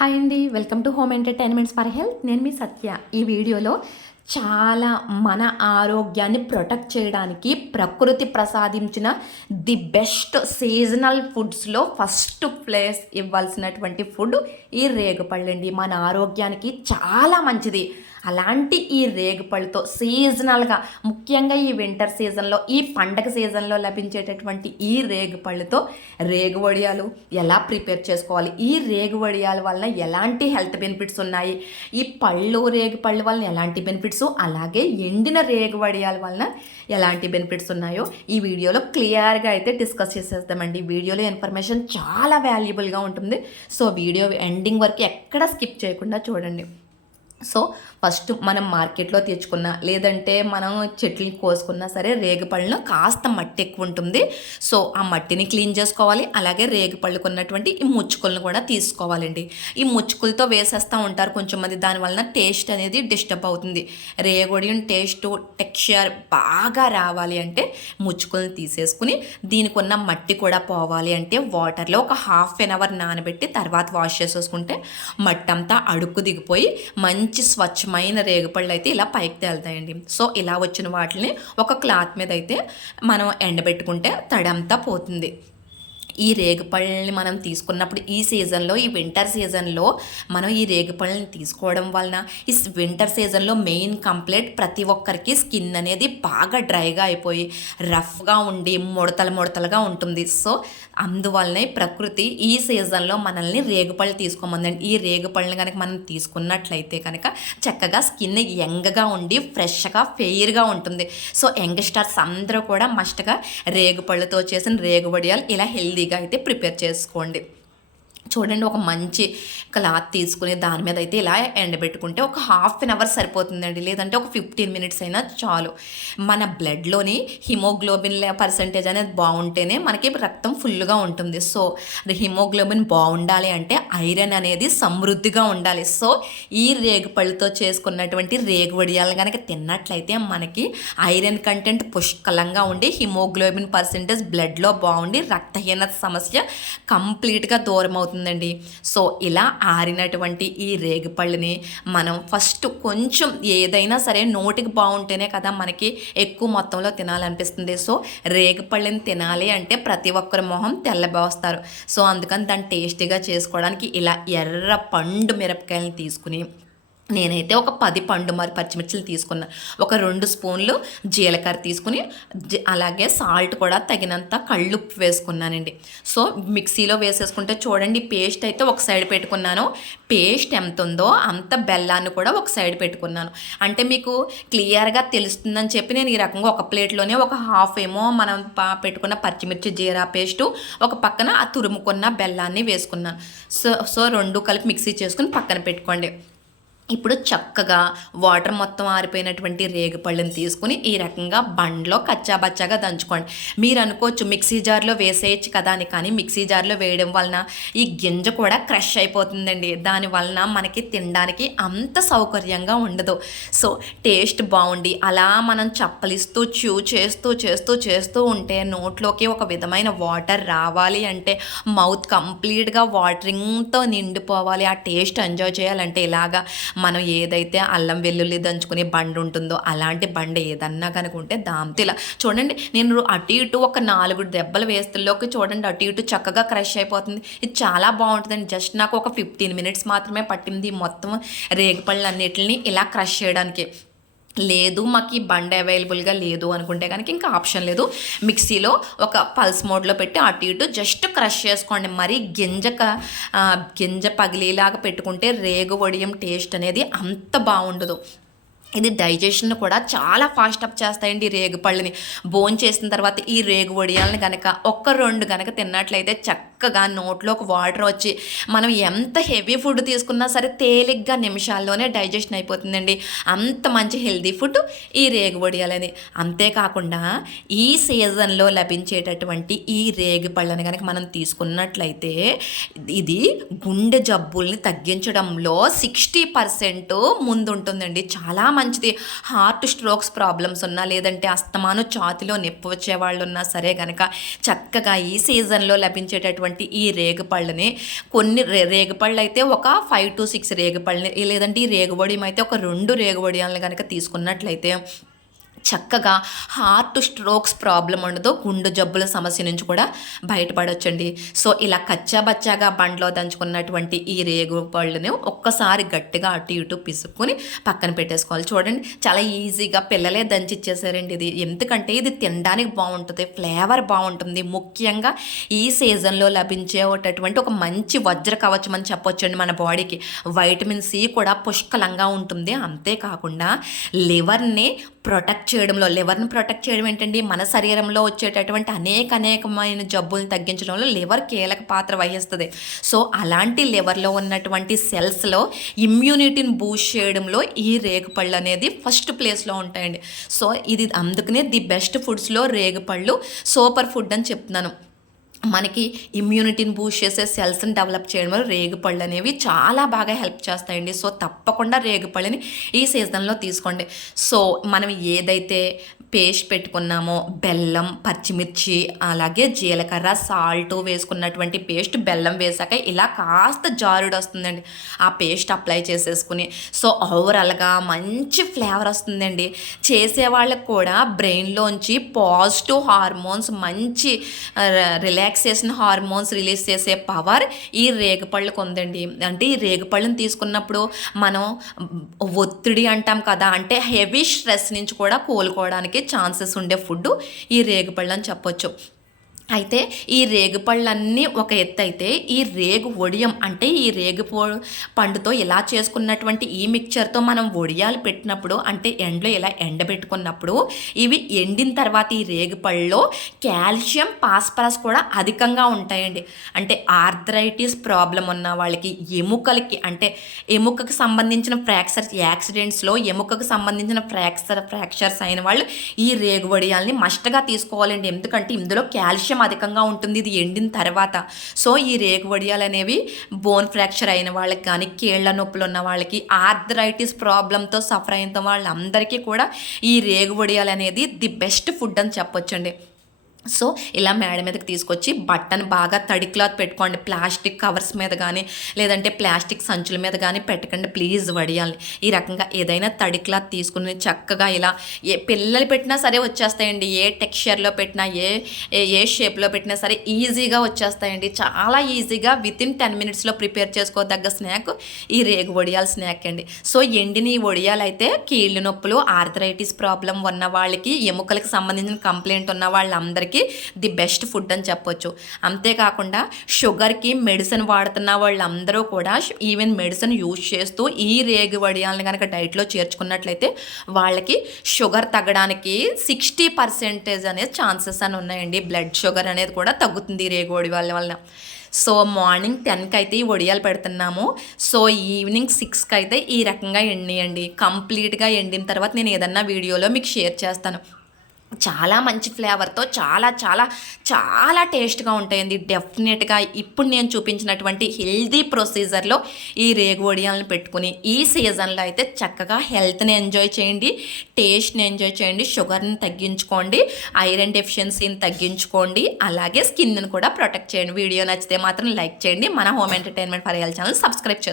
Hi అండి, welcome to home entertainments for health. నేను మీ సత్య. ఈ వీడియోలో చాలా మన ఆరోగ్యాన్ని ప్రొటెక్ట్ చేయడానికి ప్రకృతి ప్రసాదించిన ది బెస్ట్ సీజనల్ ఫుడ్స్లో ఫస్ట్ ప్లేస్ ఇవ్వాల్సినటువంటి ఫుడ్ ఈ రేగుపళ్ళు అండి. మన ఆరోగ్యానికి చాలా మంచిది. అలాంటి ఈ రేగుపళ్ళతో సీజనల్గా, ముఖ్యంగా ఈ వింటర్ సీజన్లో, ఈ పండగ సీజన్లో లభించేటటువంటి ఈ రేగుపళ్ళతో రేగు వడియాలు ఎలా ప్రిపేర్ చేసుకోవాలి, ఈ రేగు వడియాల వలన ఎలాంటి హెల్త్ బెనిఫిట్స్ ఉన్నాయి, ఈ రేగు పళ్ళు వలన ఎలాంటి బెనిఫిట్స్, అలాగే ఎండిన రేగు వడియాల వలన ఎలాంటి బెనిఫిట్స్ ఉన్నాయో ఈ వీడియోలో క్లియర్గా అయితే డిస్కస్ చేసేద్దామండి. వీడియోలో ఇన్ఫర్మేషన్ చాలా వాల్యుబుల్గా ఉంటుంది. సో వీడియో ఎండింగ్ వరకు ఎక్కడ స్కిప్ చేయకుండా చూడండి. సో ఫస్ట్ మనం మార్కెట్లో తెచ్చుకున్న, లేదంటే మనం చెట్లని కోసుకున్నా సరే రేగుపళ్ళను కాస్త మట్టి ఎక్కువ ఉంటుంది. సో ఆ మట్టిని క్లీన్ చేసుకోవాలి. అలాగే రేగుపళ్ళకు ఉన్నటువంటి ఈ ముచ్చుకులను కూడా తీసుకోవాలండి. ఈ ముచ్చుకులతో వేసేస్తూ ఉంటారు కొంచెం మంది, దానివలన టేస్ట్ అనేది డిస్టర్బ్ అవుతుంది. రేగుడియం టెక్స్చర్ బాగా రావాలి అంటే ముచ్చుకులను తీసేసుకుని, దీనికి ఉన్న మట్టి కూడా పోవాలి అంటే వాటర్లో ఒక ½ అవర్ నానబెట్టి తర్వాత వాష్ చేసేసుకుంటే మట్టి అంతా అడుక్కు దిగిపోయి మంచి స్వచ్ఛమైన రేగుపళ్ళు అయితే ఇలా పైకి తేలుతాయండి. సో ఇలా వచ్చిన వాటిని ఒక క్లాత్ మీద అయితే మనం ఎండబెట్టుకుంటే తడంతా పోతుంది. ఈ రేగుపళ్ళని మనం తీసుకున్నప్పుడు ఈ సీజన్లో, ఈ వింటర్ సీజన్లో మనం ఈ రేగుపళ్ళని తీసుకోవడం వలన ఈ వింటర్ సీజన్లో మెయిన్ కంప్లైంట్ ప్రతి ఒక్కరికి స్కిన్ అనేది బాగా డ్రైగా అయిపోయి రఫ్గా ఉండి ముడతలుగా ఉంటుంది. సో అందువల్లనే ప్రకృతి ఈ సీజన్లో మనల్ని రేగుపళ్ళు తీసుకోమందండి. ఈ రేగుపళ్ళని కనుక మనం తీసుకున్నట్లయితే కనుక చక్కగా స్కిన్ యంగ్గా ఉండి ఫ్రెష్గా ఫెయిర్గా ఉంటుంది. సో యంగ్స్టర్స్ అందరూ కూడా మస్ట్గా రేగుపళ్ళతో చేసిన రేగువడియాలు ఇలా హెల్దీగా అయితే ప్రిపేర్ చేసుకోండి. చూడండి, ఒక మంచి క్లాత్ తీసుకుని దాని మీద అయితే ఇలా ఎండబెట్టుకుంటే ఒక ½ అవర్ సరిపోతుందండి, లేదంటే ఒక 15 మినిట్స్ అయినా చాలు. మన బ్లడ్లోని హిమోగ్లోబిన్ పర్సంటేజ్ అనేది బాగుంటేనే మనకి రక్తం ఫుల్గా ఉంటుంది. సో హిమోగ్లోబిన్ బాగుండాలి అంటే ఐరన్ అనేది సమృద్ధిగా ఉండాలి. సో ఈ రేగుపళ్ళతో చేసుకున్నటువంటి రేగు వడియాలు కనుక తిన్నట్లయితే మనకి ఐరన్ కంటెంట్ పుష్కలంగా ఉండి హిమోగ్లోబిన్ పర్సంటేజ్ బ్లడ్లో బాగుండి రక్తహీనత సమస్య కంప్లీట్గా దూరం అవుతుంది. సో ఇలా ఆరినటువంటి ఈ రేగుపళ్ళని మనం ఫస్ట్ కొంచెం, ఏదైనా సరే నోటికి బాగుంటేనే కదా మనకి ఎక్కువ మొత్తంలో తినాలనిపిస్తుంది. సో రేగుపళ్ళని తినాలి అంటే ప్రతి ఒక్కరి మొహం తెల్లబోస్తారు. సో అందుకని దాన్ని టేస్టీగా చేసుకోవడానికి ఇలా ఎర్ర పండు మిరపకాయలను తీసుకుని, నేనైతే ఒక 10 పండు పచ్చిమిర్చిలు తీసుకున్నా, ఒక 2 స్పూన్లు జీలకర్ర తీసుకుని, అలాగే సాల్ట్ కూడా తగినంత కళ్ళుప్పు వేసుకున్నానండి. సో మిక్సీలో వేసేసుకుంటే చూడండి, పేస్ట్ అయితే ఒక సైడ్ పెట్టుకున్నాను. పేస్ట్ ఎంత ఉందో అంత బెల్లాన్ని కూడా ఒక సైడ్ పెట్టుకున్నాను. అంటే మీకు క్లియర్గా తెలుస్తుందని చెప్పి నేను ఈ రకంగా ఒక ప్లేట్లోనే ఒక ½ ఏమో మనం పెట్టుకున్న పచ్చిమిర్చి జీరా పేస్టు, ఒక పక్కన ఆ తురుముకున్న బెల్లాన్ని వేసుకున్నాను. సో 2 కలిపి మిక్సీ చేసుకుని పక్కన పెట్టుకోండి. ఇప్పుడు చక్కగా వాటర్ మొత్తం ఆరిపోయినటువంటి రేగుపళ్ళని తీసుకుని ఈ రకంగా బండ్లో కచ్చాబచ్చాగా దంచుకోండి. మీరు అనుకోవచ్చు మిక్సీ జార్లో వేసేయచ్చు కదా అని, కానీ మిక్సీ జార్లో వేయడం వలన ఈ గింజ కూడా క్రష్ అయిపోతుందండి. దానివలన మనకి తినడానికి అంత సౌకర్యంగా ఉండదు. సో టేస్ట్ బాగుండి అలా మనం చప్పలిస్తూ చేస్తూ ఉంటే నోట్లోకి ఒక విధమైన వాటర్ రావాలి అంటే, మౌత్ కంప్లీట్గా వాటరింగ్తో నిండిపోవాలి. ఆ టేస్ట్ ఎంజాయ్ చేయాలంటే ఇలాగా మనం ఏదైతే అల్లం వెల్లుల్లి దంచుకునే బండి ఉంటుందో అలాంటి బండి ఏదన్నా కనుకుంటే దాంతో ఇలా చూడండి, నేను అటు ఇటు ఒక 4 దెబ్బలు వేస్తుల్లోకి చూడండి అటు ఇటు చక్కగా క్రష్ అయిపోతుంది. ఇది చాలా బాగుంటుందండి. జస్ట్ నాకు ఒక 15 మినిట్స్ మాత్రమే పట్టింది మొత్తం రేగుపళ్ళు అన్నిటిని ఇలా క్రష్ చేయడానికి. లేదు మాకు ఈ బండి అవైలబుల్గా లేదు అనుకుంటే కనుక ఇంకా ఆప్షన్ లేదు, మిక్సీలో ఒక పల్స్ మోడ్లో పెట్టి అటు ఇటు జస్ట్ క్రష్ చేసుకోండి. మరి గింజ పగిలేలాగా పెట్టుకుంటే రేగు వడియం టేస్ట్ అనేది అంత బాగుండదు. ఇది డైజెషన్ కూడా చాలా ఫాస్ట్ అప్ చేస్తాయండి. రేగుపళ్ళని చేసిన తర్వాత ఈ రేగు వడియాలని కనుక 1-2 కనుక తిన్నట్లయితే చక్కగా నోట్లోకి వాటర్ వచ్చి మనం ఎంత హెవీ ఫుడ్ తీసుకున్నా సరే తేలిగ్గా నిమిషాల్లోనే డైజెషన్ అయిపోతుందండి. అంత మంచి హెల్దీ ఫుడ్ ఈ రేగు వడియాలని. అంతేకాకుండా ఈ సీజన్లో లభించేటటువంటి ఈ రేగుపళ్ళని కనుక మనం తీసుకున్నట్లయితే ఇది గుండె జబ్బుల్ని తగ్గించడంలో 60% ముందుంటుందండి. చాలా మంచిది. హార్ట్ స్ట్రోక్స్ ప్రాబ్లమ్స్ ఉన్నా, లేదంటే అస్తమాను ఛాతిలో నొప్పి వచ్చే వాళ్ళు ఉన్నా సరే కనుక చక్కగా ఈ సీజన్లో లభించేటటువంటి ఉన్నటువంటి ఈ రేగుపళ్ళని కొన్ని రేగుపళ్ళు అయితే ఒక 5 to 6 రేగుపళ్ళని, లేదంటే ఈ రేగువడియం అయితే ఒక 2 రేగువడియాలను కనుక తీసుకున్నట్లయితే చక్కగా హార్ట్ స్ట్రోక్స్ ప్రాబ్లం ఉండదు, గుండె జబ్బుల సమస్య నుంచి కూడా బయటపడొచ్చండి. సో ఇలా కచ్చాబచ్చాగా బండ్లో దంచుకున్నటువంటి ఈ రేగు పళ్ళని ఒక్కసారి గట్టిగా అటు ఇటు పిసుక్కుని పక్కన పెట్టేసుకోవాలి. చూడండి, చాలా ఈజీగా పిల్లలే దంచి ఇచ్చేసారండి. ఇది ఎందుకంటే ఇది తినడానికి బాగుంటుంది, ఫ్లేవర్ బాగుంటుంది. ముఖ్యంగా ఈ సీజన్లో లభించేటటువంటి ఒక మంచి వజ్ర కవచం అని చెప్పొచ్చండి. మన బాడీకి వైటమిన్ సి కూడా పుష్కలంగా ఉంటుంది. అంతేకాకుండా లివర్ని ప్రొటెక్ట్ చేయడం ఏంటండి, మన శరీరంలో వచ్చేటటువంటి అనేకమైన జబ్బులను తగ్గించడంలో లివర్ కీలక పాత్ర వహిస్తుంది. సో అలాంటి లివర్లో ఉన్నటువంటి సెల్స్లో ఇమ్యూనిటీని బూస్ట్ చేయడంలో ఈ రేగుపళ్ళు అనేది ఫస్ట్ ప్లేస్లో ఉంటాయండి. సో ఇది అందుకనే ది బెస్ట్ ఫుడ్స్లో రేగుపళ్ళు సూపర్ ఫుడ్ అని చెప్తున్నాను. మనకి ఇమ్యూనిటీని బూస్ట్ చేసే సెల్స్ని డెవలప్ చేయడం వల్ల రేగుపళ్ళు అనేవి చాలా బాగా హెల్ప్ చేస్తాయండి. సో తప్పకుండా రేగుపళ్ళని ఈ సీజన్లో తీసుకోండి. సో మనం ఏదైతే పేస్ట్ పెట్టుకున్నామో బెల్లం, పచ్చిమిర్చి, అలాగే జీలకర్ర, సాల్ట్ వేసుకున్నటువంటి పేస్ట్, బెల్లం వేసాక ఇలా కాస్త జారుడు వస్తుందండి. ఆ పేస్ట్ అప్లై చేసేసుకుని సో ఓవరాల్గా మంచి ఫ్లేవర్ వస్తుందండి. చేసేవాళ్ళకి కూడా బ్రెయిన్లోంచి పాజిటివ్ హార్మోన్స్, మంచి రిలాక్సేషన్ హార్మోన్స్ రిలీజ్ చేసే పవర్ ఈ రేగుపళ్ళకు ఉందండి. అంటే ఈ రేగుపళ్ళని తీసుకున్నప్పుడు మనం ఒత్తిడి అంటాం కదా, అంటే హెవీ స్ట్రెస్ నుంచి కూడా కోలుకోవడానికి ఛాన్సెస్ ఉండే ఫుడ్ ఈ రేగుపళ్ళు అని చెప్పొచ్చు. అయితే ఈ రేగుపళ్ళన్నీ ఒక ఎత్తు అయితే ఈ రేగు వడియం అంటే ఈ రేగు పండుతో ఇలా చేసుకున్నటువంటి ఈ మిక్చర్తో మనం వడియాలు పెట్టినప్పుడు, అంటే ఎండలో ఇలా ఎండబెట్టుకున్నప్పుడు ఇవి ఎండిన తర్వాత ఈ రేగుపళ్ళలో కాల్షియం, ఫాస్ఫరస్ కూడా అధికంగా ఉంటాయండి. అంటే ఆర్థరైటిస్ ప్రాబ్లం ఉన్న వాళ్ళకి, ఎముకలకి, అంటే ఎముకకు సంబంధించిన ఫ్రాక్చర్స్, యాక్సిడెంట్స్లో ఎముకకు సంబంధించిన ఫ్రాక్చర్స్ అయిన వాళ్ళు ఈ రేగు వడియాల్ని మస్ట్గా తీసుకోవాలండి. ఎందుకంటే ఇందులో కాల్షియం అధికంగా ఉంటుంది ఇది ఎండిన తర్వాత. సో ఈ రేగు వడియాలు అనేవి బోన్ ఫ్రాక్చర్ అయిన వాళ్ళకి కానీ, కీళ్ల నొప్పులు ఉన్న వాళ్ళకి, ఆర్థరైటిస్ ప్రాబ్లంతో సఫర్ అయిన వాళ్ళందరికీ కూడా ఈ రేగు వడియాలు అనేది ది బెస్ట్ ఫుడ్ అని చెప్పొచ్చండి. సో ఇలా మేడ మీదకి తీసుకొచ్చి బట్టను బాగా తడి క్లాత్ పెట్టుకోండి. ప్లాస్టిక్ కవర్స్ మీద కానీ, లేదంటే ప్లాస్టిక్ సంచుల మీద కానీ పెట్టకండి ప్లీజ్ వడియాలని. ఈ రకంగా ఏదైనా తడి క్లాత్ తీసుకుని చక్కగా ఇలా పిల్లలు పెట్టినా సరే వచ్చేస్తాయండి. ఏ టెక్స్చర్లో పెట్టినా, ఏ షేప్లో పెట్టినా సరే ఈజీగా వచ్చేస్తాయండి. చాలా ఈజీగా వితిన్ 10 minutesలో ప్రిపేర్ చేసుకోదగ్గ స్నాక్ ఈ రేగు వడియాల స్నాక్ అండి. సో ఎండిన ఈ వడియాలు అయితే కీళ్ళు నొప్పులు, ఆర్థరైటిస్ ప్రాబ్లం ఉన్న వాళ్ళకి, ఎముకలకు సంబంధించిన కంప్లైంట్ ఉన్న వాళ్ళందరికీ ది బెస్ట్ ఫుడ్ అని చెప్పొచ్చు. అంతేకాకుండా షుగర్కి మెడిసిన్ వాడుతున్న వాళ్ళందరూ కూడా ఈవెన్ మెడిసిన్ యూజ్ చేస్తూ ఈ రేగు వడియాలను కనుక డైట్లో చేర్చుకున్నట్లయితే వాళ్ళకి షుగర్ తగ్గడానికి 60% అనేది ఛాన్సెస్ అని ఉన్నాయండి. బ్లడ్ షుగర్ అనేది కూడా తగ్గుతుంది ఈ రేగు వడియాల వల్ల. సో మార్నింగ్ 10కి అయితే ఈ వడియాలు పెడుతున్నాము. సో ఈవినింగ్ 6కి అయితే ఈ రకంగా ఎండియండి. కంప్లీట్గా ఎండిన తర్వాత నేను ఏదన్నా వీడియోలో మీకు షేర్ చేస్తాను. చాలా మంచి ఫ్లేవర్తో చాలా చాలా చాలా టేస్ట్గా ఉంటాయండి. డెఫినెట్గా ఇప్పుడు నేను చూపించినటువంటి హెల్దీ ప్రొసీజర్లో ఈ రేగు వడియాలను పెట్టుకుని ఈ సీజన్లో అయితే చక్కగా హెల్త్ని ఎంజాయ్ చేయండి, టేస్ట్ని ఎంజాయ్ చేయండి, షుగర్ని తగ్గించుకోండి, ఐరన్ డెఫిషియన్సీని తగ్గించుకోండి, అలాగే స్కిన్ని కూడా ప్రొటెక్ట్ చేయండి. వీడియో నచ్చితే మాత్రం లైక్ చేయండి. మన home entertainment for health channel subscribe చేయండి.